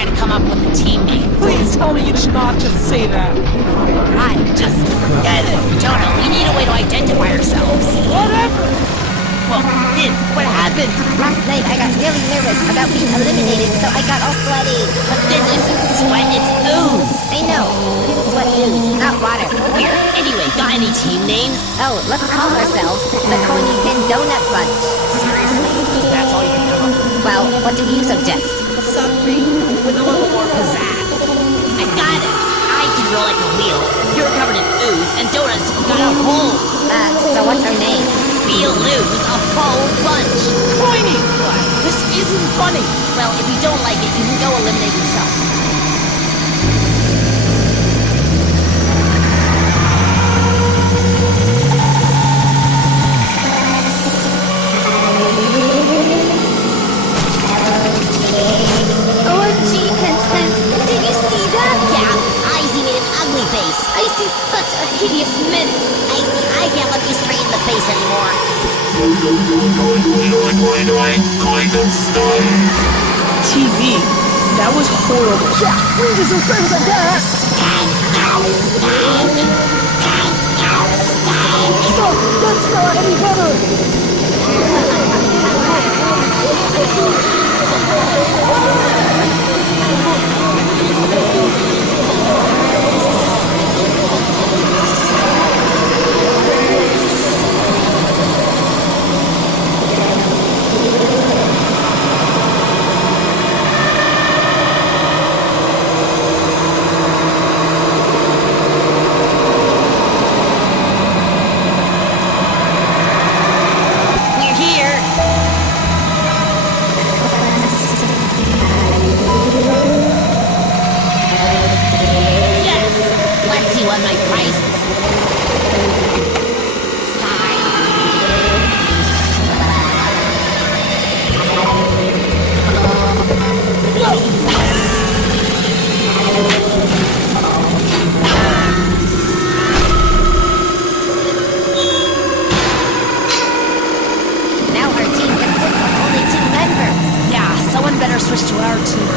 try to come up with a team name. Please tell me you did not just say that. I just get it. Jonah, we need a way to identify ourselves. Whatever. Well, Finn, what happened? Last night I got really nervous about being eliminated, so I got all sweaty. But this isn't sweat, it's ooze. I know, but it's sweat ooze, not water. Weird. Anyway, got any team names? Oh, let's call ourselves the Coney Pin Donut Bunch. Seriously? That's all you can come up with? Well, what do you suggest? Something with a little more pizzazz. I got it. I can roll like a wheel. You're covered in ooze, and Donut's got a hole. So what's our name? We'll lose a whole bunch. Pointy. This isn't funny. Well, if you don't like it, you can go eliminate yourself. OMG, Pence, did you see that? Yeah, Icy made an ugly face. I see such a hideous menace. Icy, I can't look you straight in the face anymore. TV. That was horrible. Yeah, we deserve better than that. Stop! That's not any better. We're here. Yes! Let's see what my prize is. Now our team consists of only 2 members. Yeah, someone better switch to our team.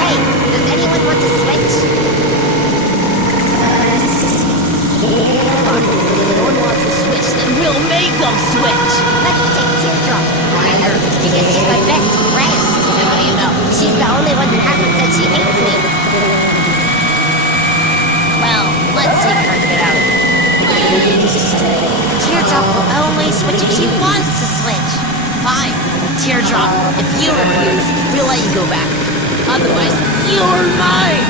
Hey, does anyone want to switch? If no one wants to switch, then we'll make them switch. Let's take Teardrop. Why her? Because she's my best friend. And how do you know? She's the only one who hasn't said she hates me. Well, let's take her to get out of here. Teardrop will only switch if she wants to switch. Fine. Teardrop, if you refuse, we'll let you go back. Otherwise, you're mine!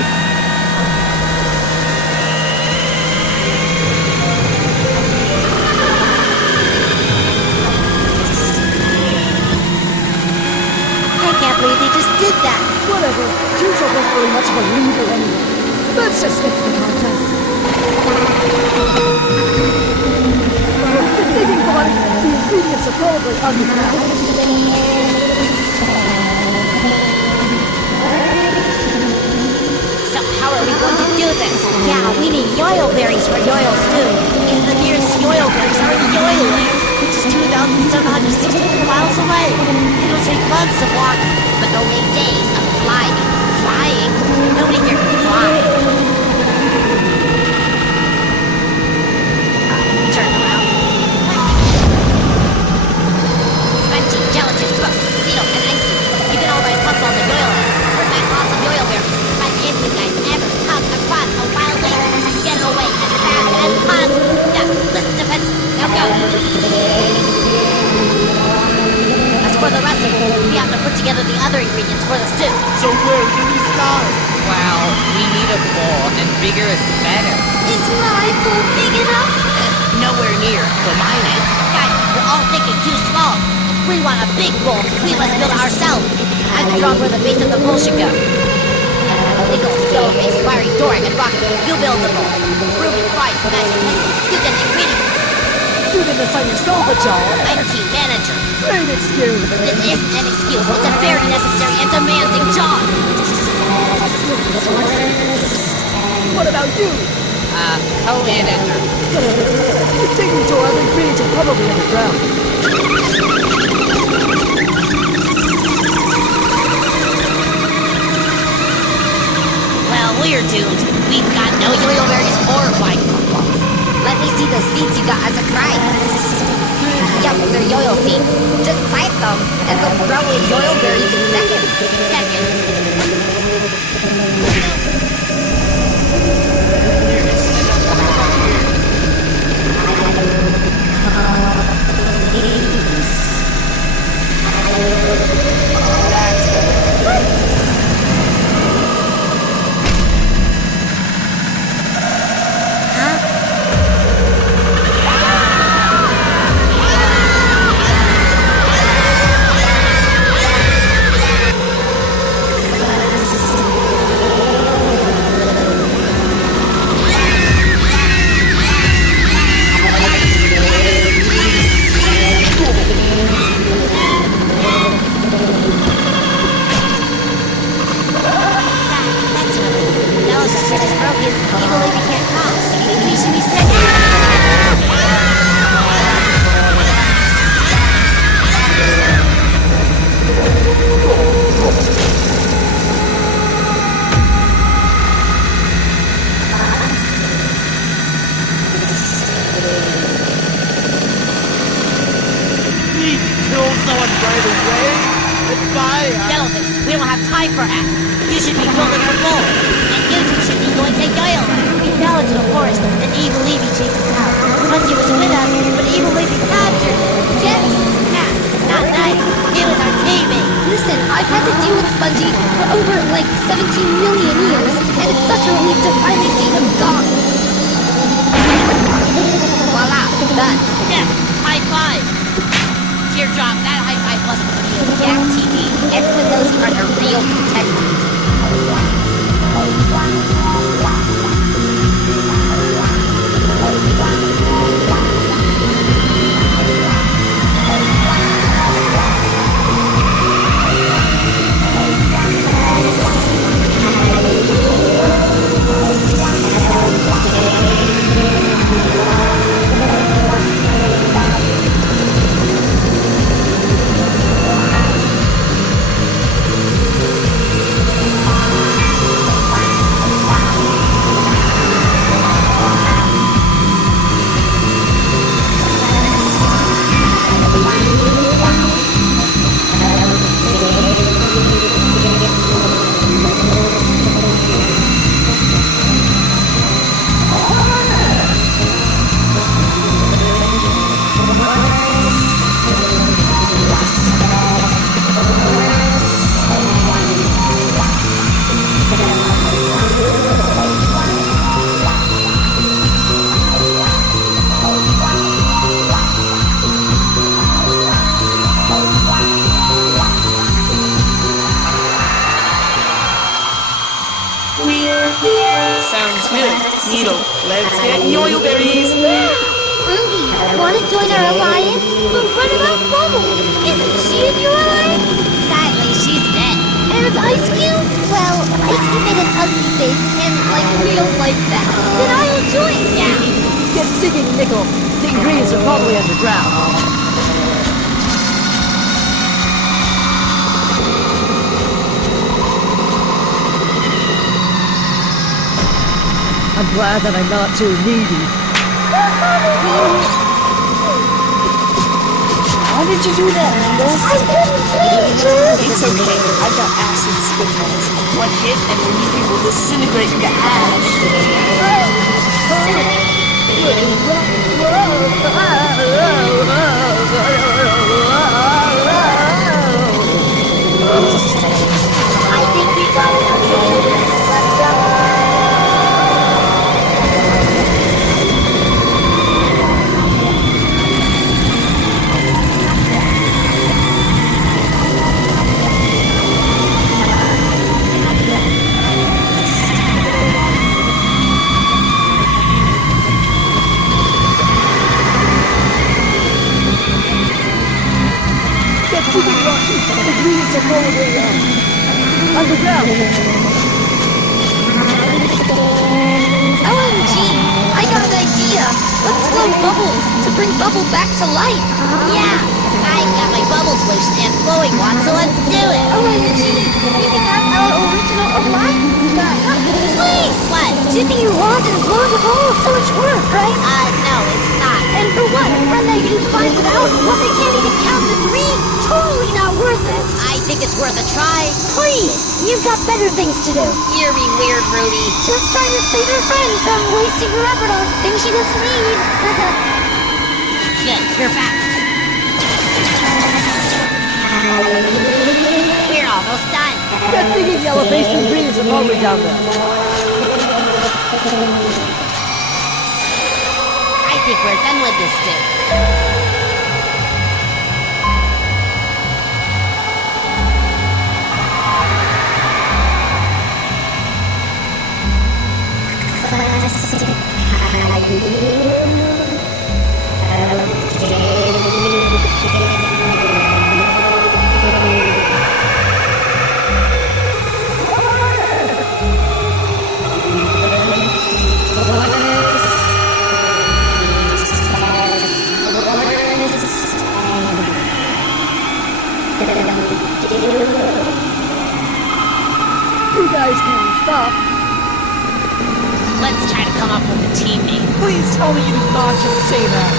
I can't believe they just did that. Whatever. Teardrop wasn't really much of a leader anyway. Let's just get to the contest. The digging body, the ingredients are probably underground. So how are we going to do this? Yeah, we need yoil berries for yoil stew. And the nearest yoil berries are in Yoiland, which is 2,764 miles away. It'll take months of walking, but only days of flying. Flying? Nobody here can fly. Turn around. Spongy, gelatin, book, beetle, and ice cream. You can all ride puffballs at Yoiland. Find lots of yoil berries. But if you guys ever come across a wild lake, get away as fast as possible. Yeah, listen to Pence. Now go. As for the rest of us, we have to put together the other ingredients for the stew. So where do we start? Well, we need a bowl, and bigger is better. Is my bowl big enough? Nowhere near, but mine is. Guys, we're all thinking too small. We want a big bowl. We must build it ourselves. I've drawn where the base of the bowl should go. Nickel, yellow face, fiery, Doric, and Rocket. You build the bowl. Ruby, Price, Magic, Pencil. You get the ingredients. You did this on yourself, Ajal. I'm team manager. Great excuse. This isn't an excuse. It's a very necessary and demanding job. What about you? Co-manager. The digging door other ingredients are probably underground. we're doomed. We've got no yo-yo berries or flying footballs. Let me see the seeds you got as a prize. Yup, they're yo-yo seeds. Just plant them, and they'll grow in yo-yo berries in seconds. We don't have time for acts. You should be building our bowl. And you two should be going to Yoyo. We fell into the forest and Evil Levy chased us out. Spongy was with us, but Evil Levy captured him. Yes! Not nice. He was our teammate. Listen, I've had to deal with Spongy for over, 17 million years, and it's such a relief to finally see him gone. Voila, done. Yes, high five. Teardrop, that high five wasn't for you. Yeah, TV. Everyone knows you are the real contestant. Sounds good. Needle, let's get yo-yo berries. Ruby, want to join our alliance? But what about Bubble? Isn't she in your alliance? Sadly, she's dead. And Ice Cube? Well, Ice Cube made an ugly face, and we don't like that. Then I will join. Yeah. Get singing, Nickel. The ingredients are probably underground. I'm glad that I'm not too needy. How did you do that, Nickel? I couldn't see you. It's okay. I've got acid spitballs. One hit and the leafy will disintegrate into ash. I think we got it. Let's go. The ingredients are probably underground. OMG! I got an idea! Let's flow Bubbles to bring Bubble back to life! Yeah. I've got my bubble solution and flowing one, so let's do it. OMG! We can have our original alliance back! Please! Shifting your wand and blowing a hole so much work, right? No, it's not. And for what? Run that you can find without one that can't even count to 3? Totally not worth it. I think it's worth a try. Please, you've got better things to do. You're being weird, Rudy. Just trying to save her friend from wasting her effort on things she doesn't need. Shit, you're back. We're almost done. That thing in yellow basin breathes a moment down there. I think we're done with this dude. You guys can't stop. Let's try to come up with a team name. Please tell me you did not just say that.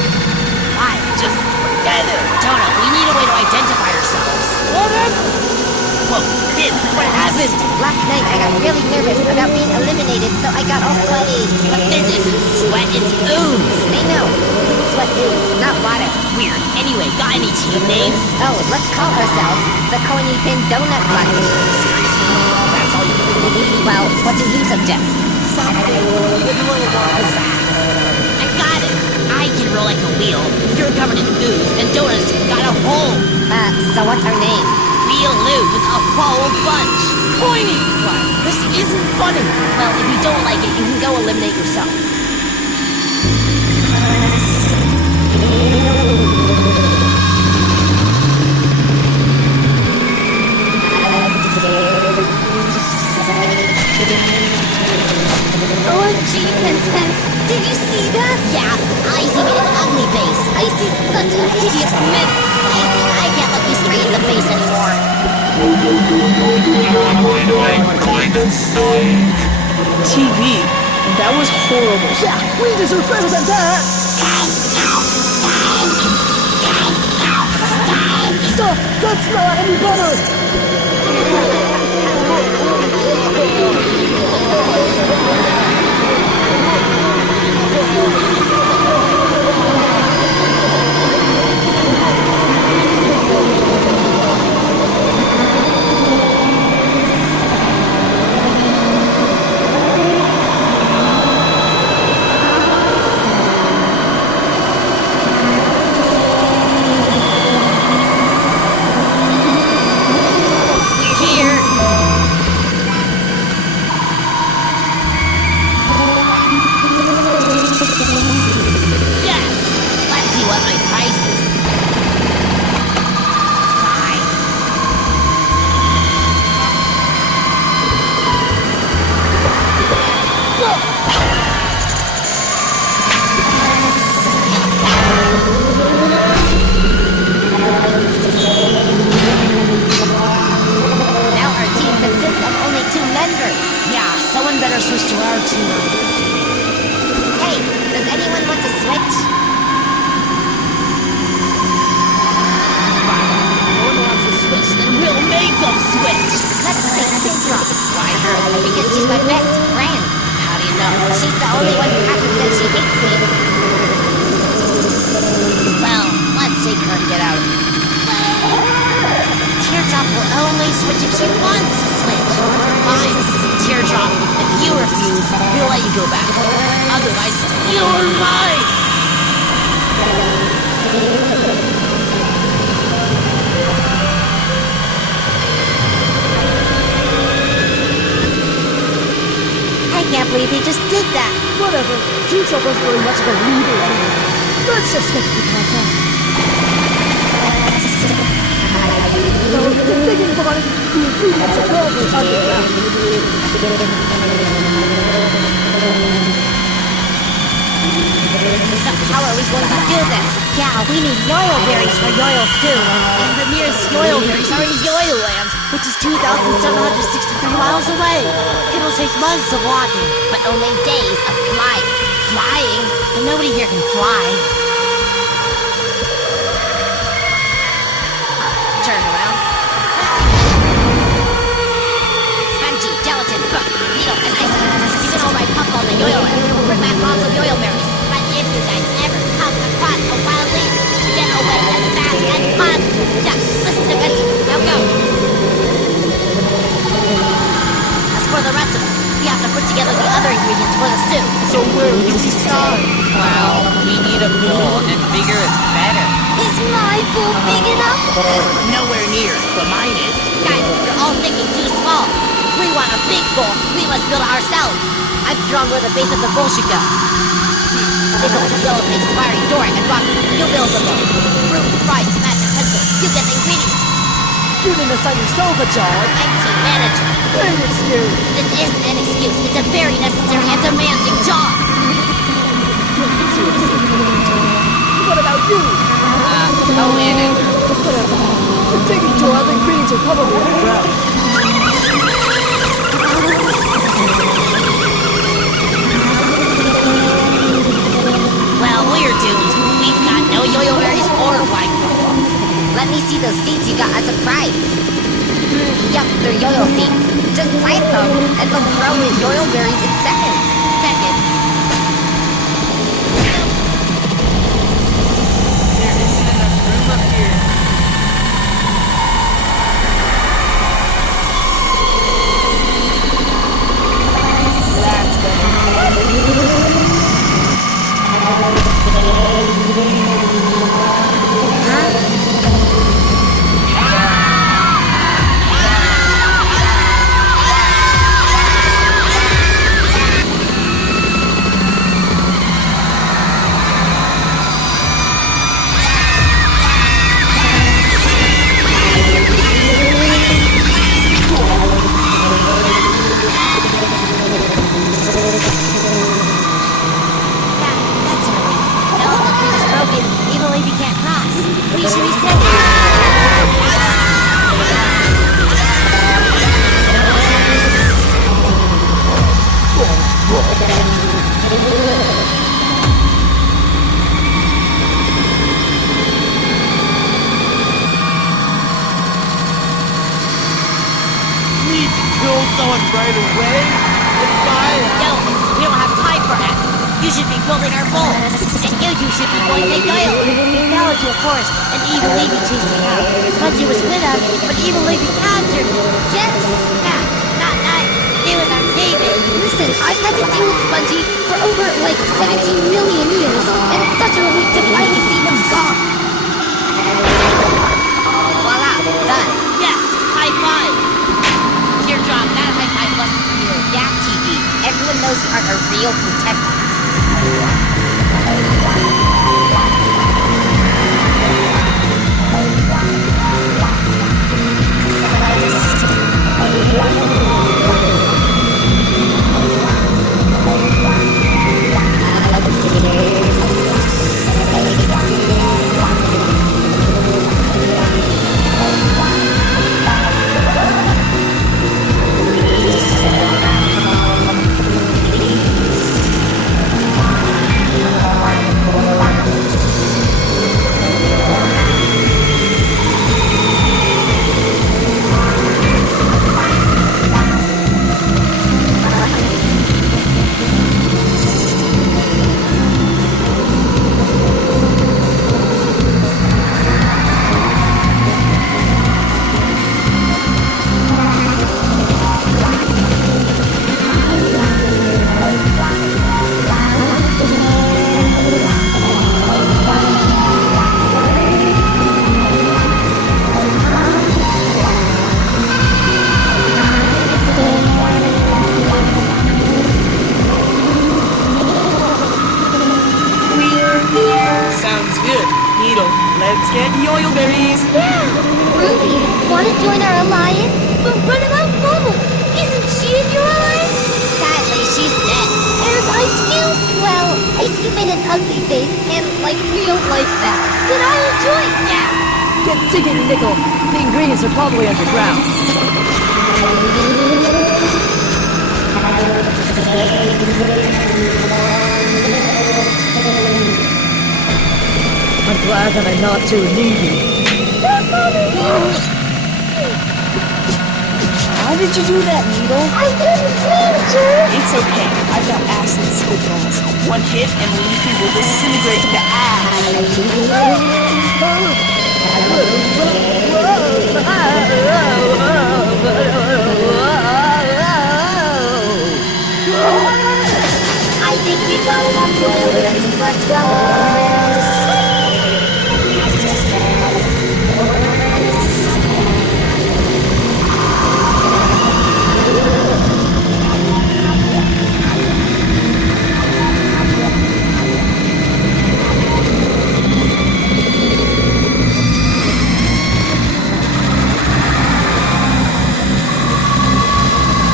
Why? Just forget it. Jonah, we need a way to identify ourselves. Whoa, kid, what happened? Last night I got really nervous about being eliminated, so I got all sweaty. But this isn't sweat, it's ooze. I know. Sweat is, not water. Weird. Anyway, got any team names? Oh, let's call ourselves the Coiny Pin Donut Bunch. Seriously? That's all you can do? Well, what do you suggest? Something pizzazz. I got it. I can roll like a wheel. You're covered in ooze, and Jonah's got a hole. So what's our name? We'll lose a whole bunch. Pointy! What? This isn't funny. Well, if you don't like it, you can go eliminate yourself. OMG, Pence. Did you see that? Yeah, Icy made an ugly face. Icy's such a hideous menace. Icy, I can't look you straight in the face anymore. TV. That was horrible. Yeah, we deserve better than that. Stop! That's not any better. Whatever. Csupo's really much of a leader anyway. Let's just get to the contest. No, digging for money. The ingredients are probably underground. So how are we going to do this? Yeah, we need yoyo berries for yoyo stew. And the nearest yoyo berries are in Yoyo Land, which is 2,763 miles away. It'll takes months of walking. but only days of flying. Flying? But nobody here can fly. Turn around. Spongy, gelatin, book, needle, and ice cream. You can all ride puffball and yo-yo and bring back lots of yo-yo berries. But if you guys ever come across a wild leaf, get away as fast as possible. Just listen to Betsy. Now go. As for the rest of us, we have to put together the other ingredients for the stew. So where do we start? Well, we need a bowl, and bigger is better. Is my bowl big enough? Nowhere near, but mine is. Guys, you're all thinking too small. We want a big bowl. We must build it ourselves. I've drawn where the base of the bowl should go. Nickel, Yellowface, Fiery, Doric, and Rocky. You build the bowl. Root, Rice, Magic, Pencil. You get the ingredients. Doing this on yourself, a job. I'm team manager. Great excuse. This isn't an excuse. It's a very necessary and demanding job. What about you? Oh, manager. Whatever. You're taking to other ingredients are probably on the ground. Well, we're doomed. We've got no yo-yo berries or flying footballs. Let me see those seeds you got as a prize. Yup, they're yo-yo seeds. Just plant them, and they'll grow in yo-yo berries in seconds. There isn't enough room up here. That's better. That's a relief. Now the bridge is broken. Even if you can't cross. We should reset it. We need to kill someone right away and buy it. Yellowface, we don't have time for that. You should be building our bowl. And you two should be going to Doyle. We fell into a forest, and Evil Levy chased us out. Spongy was with us, but Evil Levy captured me. Yes! Yeah, not nice. He was our teammate. Listen, I've had to deal with Spongy for over, 17 million years, and it's such a relief to finally see him gone. Voila, done. Yes, high five. Teardrop, that high five wasn't for you. Yeah, TV, everyone knows you are a real contestant. Sounds good. Needle, let's get yo-yo berries. Ruby, want to join our alliance? But what about Momo? Isn't she in your alliance? Sadly, she's dead. And Ice Cube? Well, Ice Cube made an ugly face, and, we don't like that. But I enjoy it. Yeah. Get digging, Nickel. The ingredients are probably underground. I'm glad that I'm not too needy. How did you do that, Needle? I didn't mean to! It's okay. I've got acid spitballs. One hit and Leafy will disintegrate into ash. I think we got enough royalties. Let's go.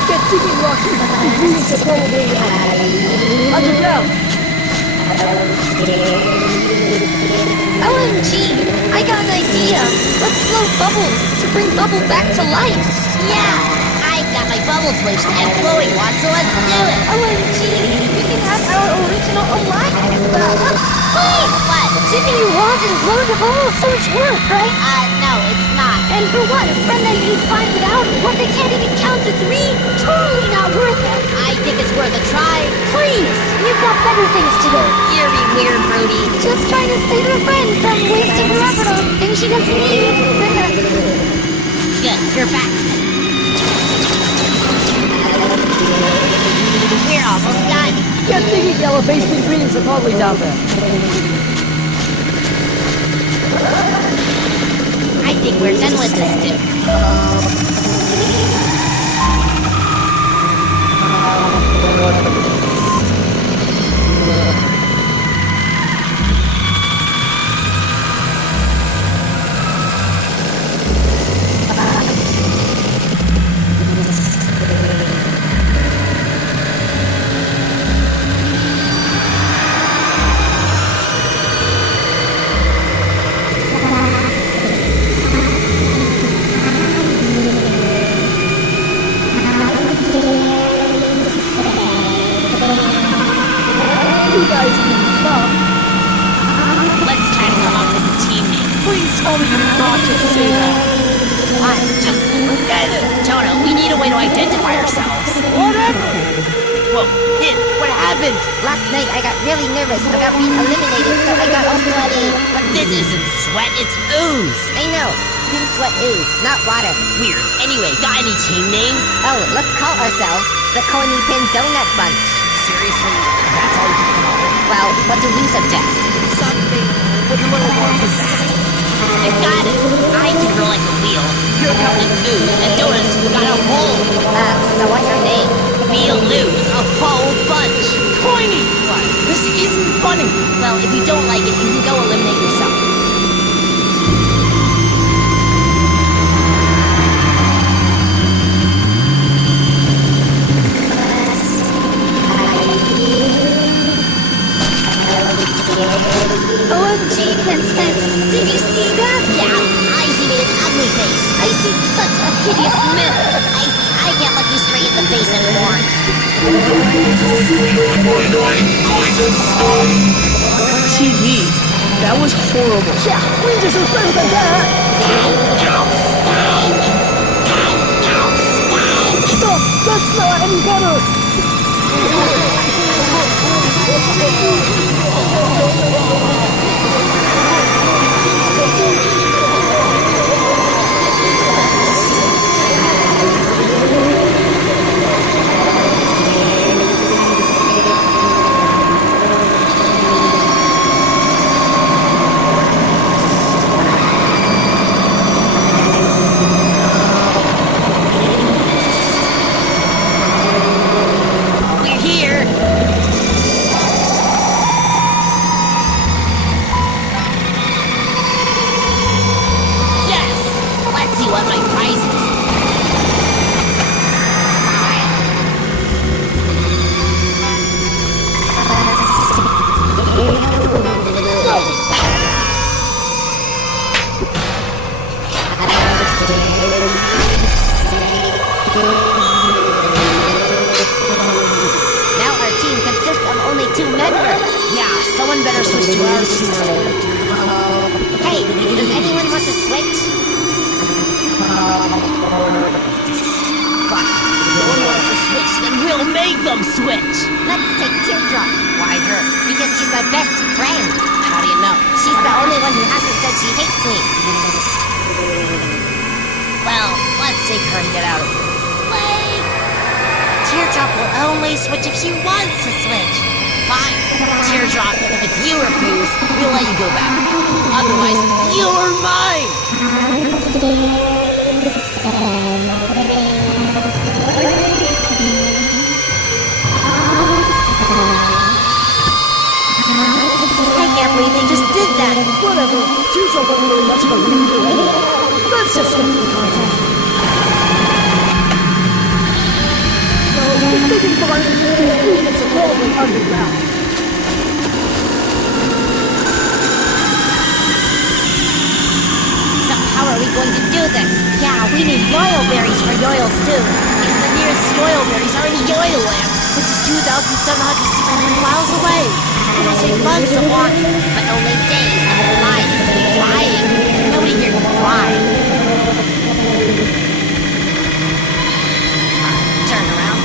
Get digging, Rocky! These beams are probably underground! OMG! I got an idea! Let's blow bubbles to bring Bubble back to life! Yeah, I got my bubble solution and flowing one, so let's do it. OMG! We can have our original alliance back! Wait, what? Dipping your wand and blowing a bubble is so much work, right? No, it's not. And for what? A friend that you'd find without one that can't even count to 3? Totally not worth it! I think it's worth a try. Please! You've got better things to do! You're being weird, Brody. Just trying to save her friend from wasting her effort on things she doesn't need. Good, you're back. We're almost done. Get digging, yellow basement beams are probably down there. I think we're done with this, too. You guys can stop. Let's try to come up with a team name. Please tell me you did not just say that. What? Just forget it. Toto, we need a way to identify ourselves. Whatever. Whoa, Hit, what happened? Last night I got really nervous about being eliminated, so I got all sweaty. But this isn't sweat, it's ooze. I know. Pin sweat ooze, not water. Weird. Anyway, got any team names? Oh, let's call ourselves the Corny Pin Donut Bunch. Seriously? That's all you can come up with? Well, what do you suggest? Something with a little more pizzazz. I got it. I can roll like a wheel. You're covered in ooze, and Donuts got a hole. So what's your name? We'll lose a whole bunch. Coiny! What? This isn't funny. Well, if you don't like it, you can go eliminate yourself. OMG, Pence Pence, did you see that? Yeah, Icy made an ugly face. I see such a hideous myth. Icy, I can't look you straight in the face anymore. TV. That was horrible. Yeah, we deserve better than that! Stop! That's not any better! Hey, does anyone want to switch? No one wants to switch, then we'll make them switch. Let's take Teardrop. Why her? Because she's my best friend. How do you know? She's the only one who hasn't said she hates me. Well, let's take her and get out of here. Wait! Teardrop will only switch if she wants to switch. Fine. Teardrop, if you refuse, we'll let you go back. Otherwise, you're mine! I can't believe they just did that. Whatever. Csupo wasn't really much of a leader anyway. Let's just get to the contest. So, we're taking part in it's a rolling underground. So how are we going to do this? Yeah, we need yoil berries for yoil stew. And the nearest yoil berries are in Yoil Land, which is 2,760 miles away. It'll take months of walking, But only days of flies and flying. nobody here can fly. Turn around.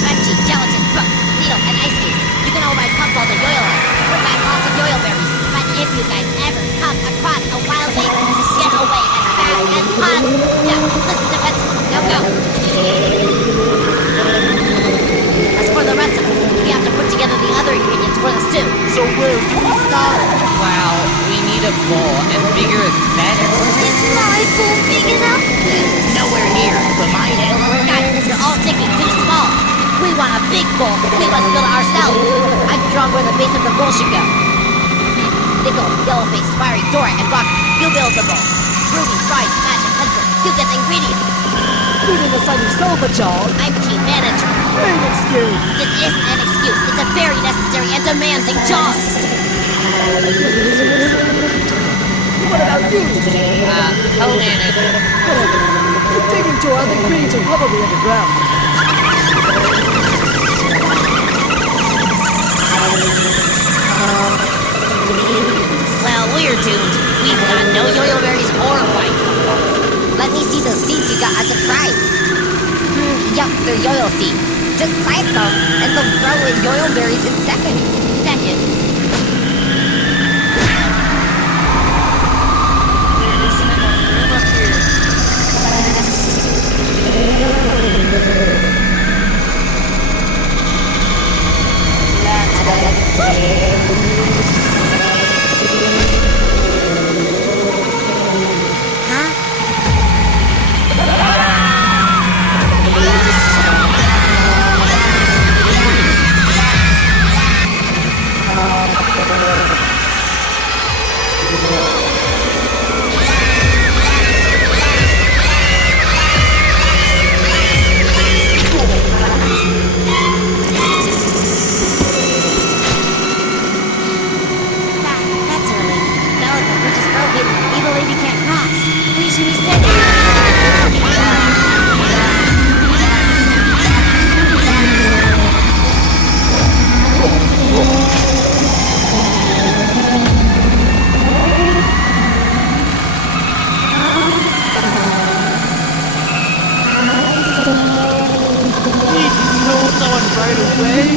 Stretchy, gelatin, book, needle, and ice cube. You can all ride puffballs or yoil land. Bring back lots of yoil berries. But if you guys ever come across a wild thing, get away as fast as possible. Yeah, listen to Betsy. Now go. As for the rest of us, we have to put together the other ingredients for the stew. So where do we start? Well, we need a bowl, and bigger is better. Is my pool big enough? Nowhere near, but mine is. Guys, you're all thinking too small. We want a big bowl. We must build it ourselves. I've drawn where the base of the bowl should go. Nickel, Yellowface, Fiery, Dora, and Rock, you build the bowl. Ruby, Bryce, Match, and Pencil, you get the ingredients. You didn't decide yourself, a child. I'm team manager. Great excuse. It isn't an excuse. It's a very necessary and demanding job. What about you? Co-manager. You're digging to other ingredients are probably underground. Well, we're doomed. We've got no yoyo berries or white. Let me see those seeds you got as a prize. Yup, they're yoil seeds. Just plant them, and they'll grow in yoil berries in seconds. That's a relief. Now that the bridge is broken, Evil Lady can't cross. We should be safe. Someone right away?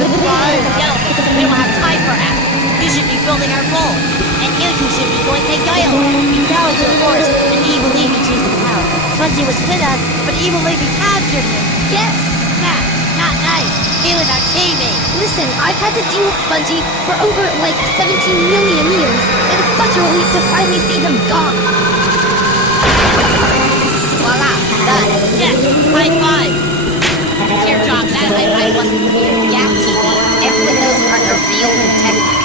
Goodbye. Yellowface, we don't have time for that. You should be building our bowl. And you two should be going to Yoil. We fell into the forest, and Evil Lady chased us out. Spongy was with us, but Evil Lady captured him. Yes! Nah, not nice. He was our teammate. Listen, I've had to deal with Spongy for over, 17 million years, and it's such a relief to finally see him gone. Voila, done. Yes, high five. Teardrop, that high five wasn't weird. Yeah, TV. Everyone knows we're a real contestant.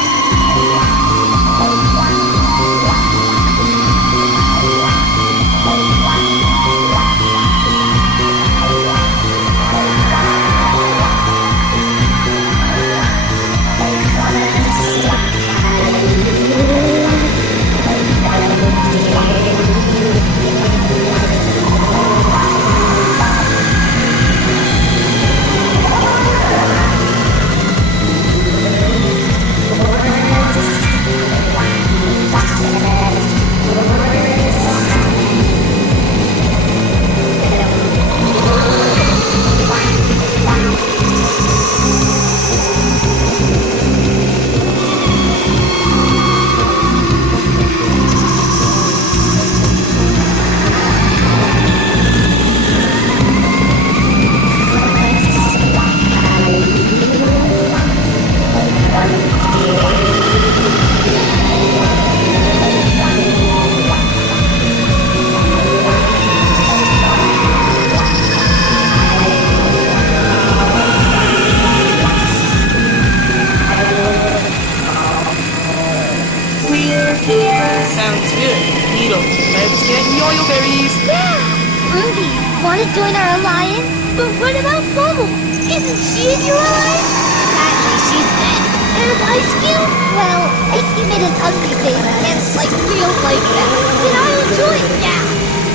want to join our alliance? But what about Bubble? Isn't she in your alliance? Sadly, she's dead. And Ice Cube? Well, Ice Cube made an ugly face, and like we don't like that. Then I'll join. Yeah.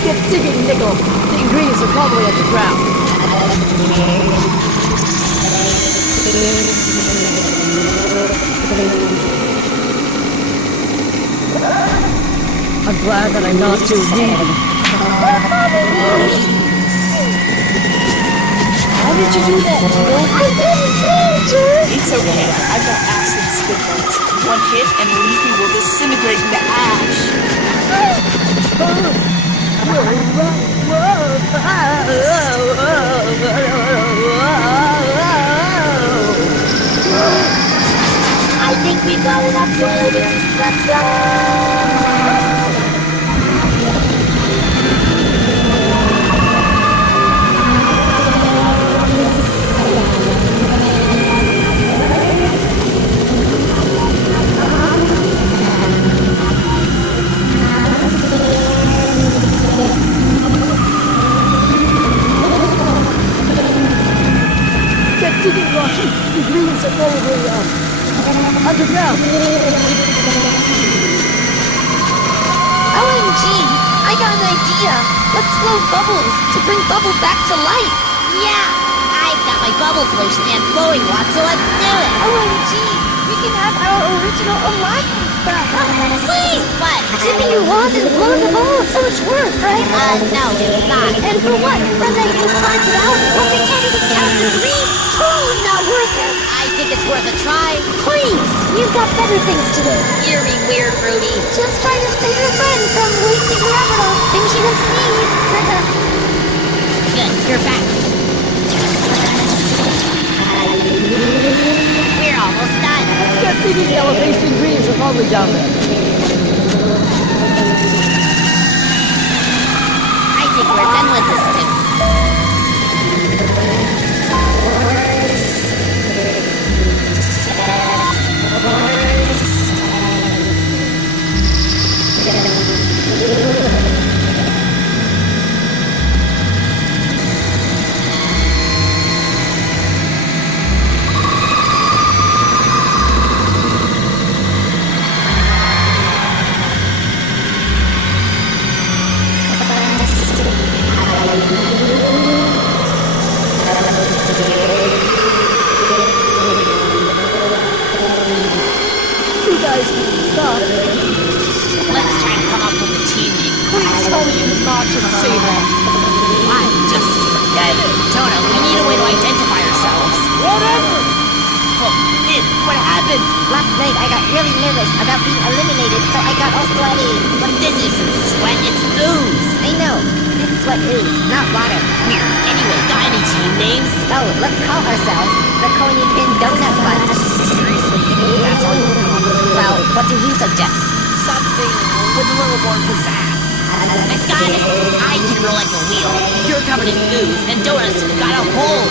Get digging, Nickel. The ingredients are probably underground. I'm glad that I'm not too dead. How did you do that, Nickel? I didn't danger. It's okay. I've got acid spitballs. One hit and Leafy will disintegrate into ash. I think we got enough buildings. Let's go. Get digging, Rocky. The ingredients are probably underground. OMG! I got an idea! Let's blow bubbles to bring Bubble back to life! Yeah. I've got my bubble solution and blowing wand, so let's do it. OMG! We can have our original alliance back! Please, what? Tipping your wand and blowing the bubble is so much work, right? No, it's not. And for what? From that you find it out when we can't even count to 3? Totally not worth it. I think it's worth a try. Please, you've got better things to do. You're being weird, Ruby. Just trying to save your friend from wasting her effort on things she doesn't need. Good, you're back. We're almost done. Get digging, the elevation ingredients are probably down there. I think we're done with this too. You guys stop. Let's try and come up with a team name. Please tell me you're not just say that. Why? Just forget it. Toto, we need a way to identify ourselves. Whatever. Oh, what happened? Last night I got really nervous about being eliminated, so I got all sweaty. But this isn't sweat, it's ooze. I know. It's sweat ooze, not water. Weird. Anyway, got any team names? Oh, let's call ourselves the Coiny Pin Donut Bunch. Seriously? That's all you can come up with? Well, what do you suggest? Something with a little more pizzazz. I got it. I can roll like a wheel. You're covered in ooze, and Donuts got a hole.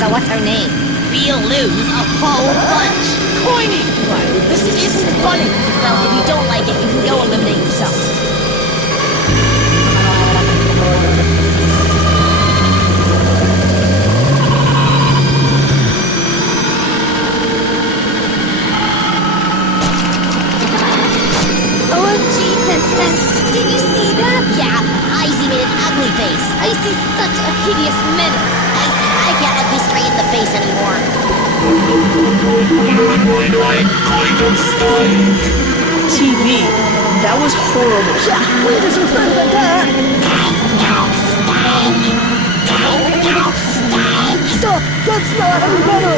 So what's our name? We'll lose a whole bunch. Coiny! This isn't funny. Well, if you don't like it, you can go eliminate yourself. OMG, Princess! Did you see that? Yeah, Icy made an ugly face. I see such a hideous menace. Icy, I can't look you straight in the face anymore. TV. That was horrible. Yeah, we deserve better than that. Stop! That's not any better!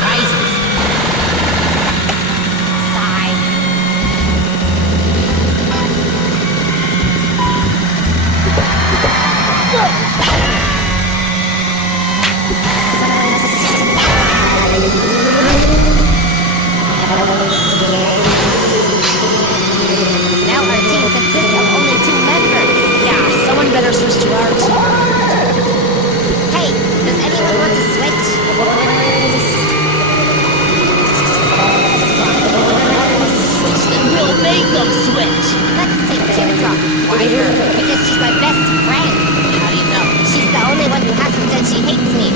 prizes. Sigh. Now our team consists of only 2 members. Yeah, someone better switch to our team. Hey, does anyone want to switch? Then we'll make them switch. Let's take Teardrop. Why her? Because she's my best friend. How do you know? She's the only one who hasn't said she hates me.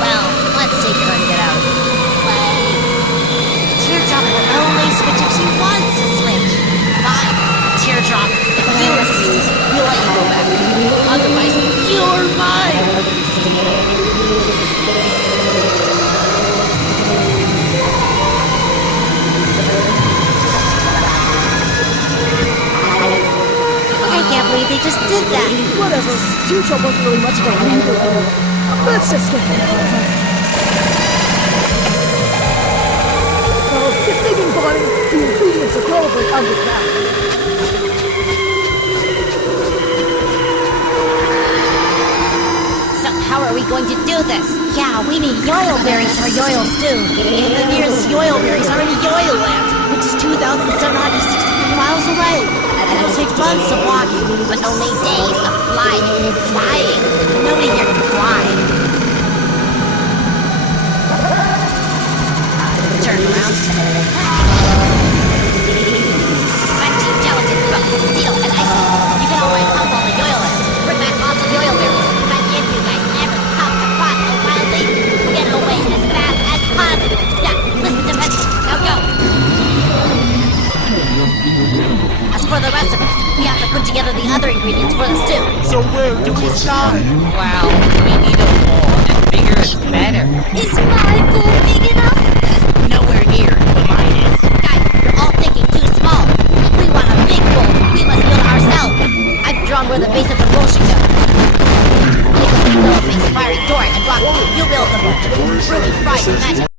Well, let's take her and get out of here. Teardrop will only switch if she wants to switch. Fine. Teardrop, if you refuse, we'll let you go back. Otherwise, you're mine. I can't believe they just did that. Whatever. Csupo wasn't really much of a leader. Let's just get them. Well, if they didn't buy the ingredients are probably underground. So how are we going to do this? Yeah, we need yoil berries for yoil stew. And the nearest yoil berries are in Yoil Land, which is 2,763 miles away. It'll take months of walking. But only days of flying. Flying. Nobody here can fly. Turn around. Spongy gelatin from steel and ice. You can always help all the yoil land. Bring back lots of yoil berries. But if you guys ever come across a wild leaf, get away as fast as possible. Yeah, listen to Pencil. Now go. As for the rest of us, we have to put together the other ingredients for the stew. So where do we start? Well, we need a bowl, and bigger is better. Is my bowl big enough? Nowhere near, but mine is. Guys, you're all thinking too small. If we want a big bowl, we must build it ourselves. I've drawn where the base of the bowl should go. Make a big fiery door and rock. You build the bowl. Ruby, Bryce, Magic,